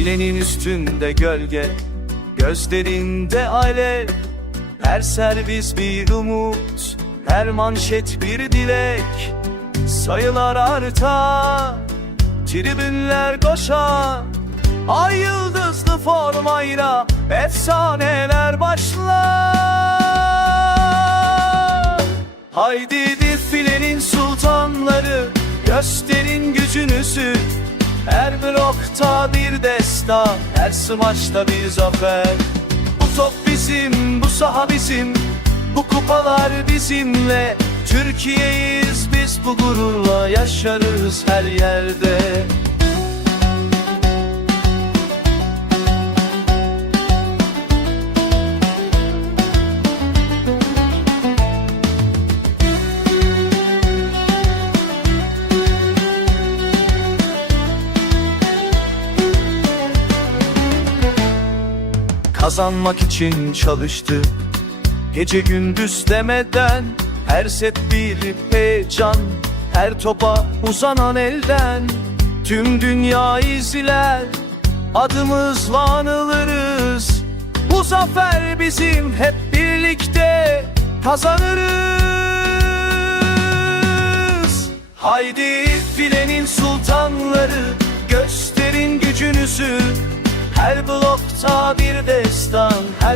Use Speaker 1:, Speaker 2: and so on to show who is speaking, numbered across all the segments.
Speaker 1: Filenin üstünde gölge Gözlerinde alev. Her servis bir umut Her manşet bir dilek. Sayılar artar Tribünler koşar Ay yıldızlı formayla Efsaneler başlar Haydi defilenin sultanları Gösterin gücünüzü Her blokta bir destan Her smaçta bir zafer. Bu top bizim, bu saha bizim Bu kupalar bizimle. Türkiye'yiz biz bu gururla Yaşarız her yerde Kazanmak için çalıştı. Gece gündüz demeden Her set bir heyecan. Her topa uzanan elden Tüm dünya izler. Adımızla anılırız. Bu zafer bizim hep birlikte kazanırız. Haydi filenin sultanları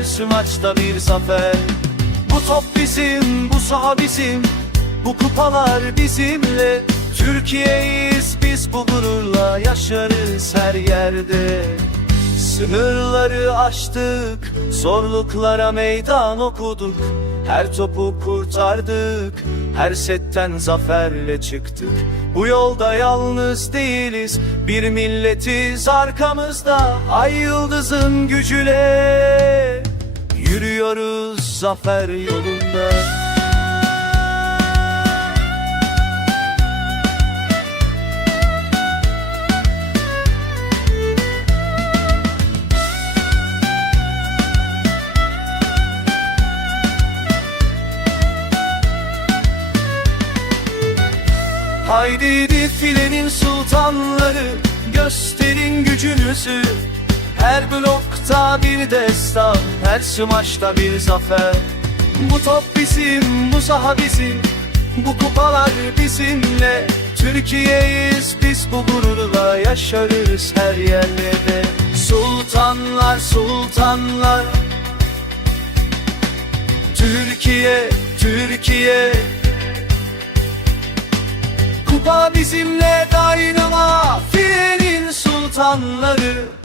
Speaker 1: her smaçta bir zafer. Bu top bizim, bu saha bizim, bu kupalar bizimle. Türkiye'yiz biz bu gururla yaşarız her yerde. Sınırları aştık, zorluklara meydan okuduk. Her topu kurtardık, her setten zaferle çıktık. Bu yolda yalnız değiliz, bir milletiz arkamızda. Ay yıldızın gücüyle Yürüyoruz zafer yolunda. Haydi defilenin sultanları Gösterin gücünüzü Her blokta bir destan Her smaçta bir zafer. Bu top bizim, bu saha bizim Bu kupalar bizimle. Türkiye'yiz biz bu gururla Yaşarız her yerde. Sultanlar, sultanlar. Türkiye, Türkiye. Kupa bizimle daima Filenin sultanları